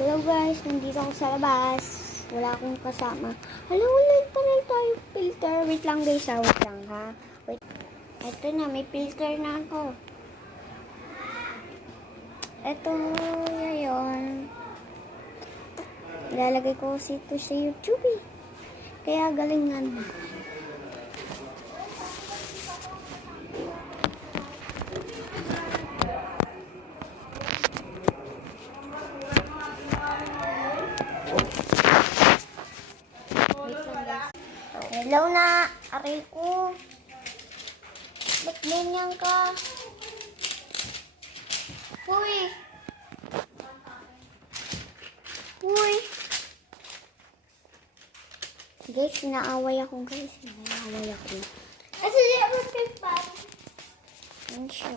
Hello guys, nandito ako sa labas. Wala akong kasama. Hello, wala pa rin tayo filter. Wait lang guys, wait lang ha. Wait. Ito na, may filter na ako. Ito, yun. Ilalagay ko ito sa YouTube eh. Kaya galingan. Hello na, aray ko. Ba't ganyan ka? Uy! Uy! Guys, inaaway ako guys. Inaaway ako. Kasi di ako pinpan. Yan siya.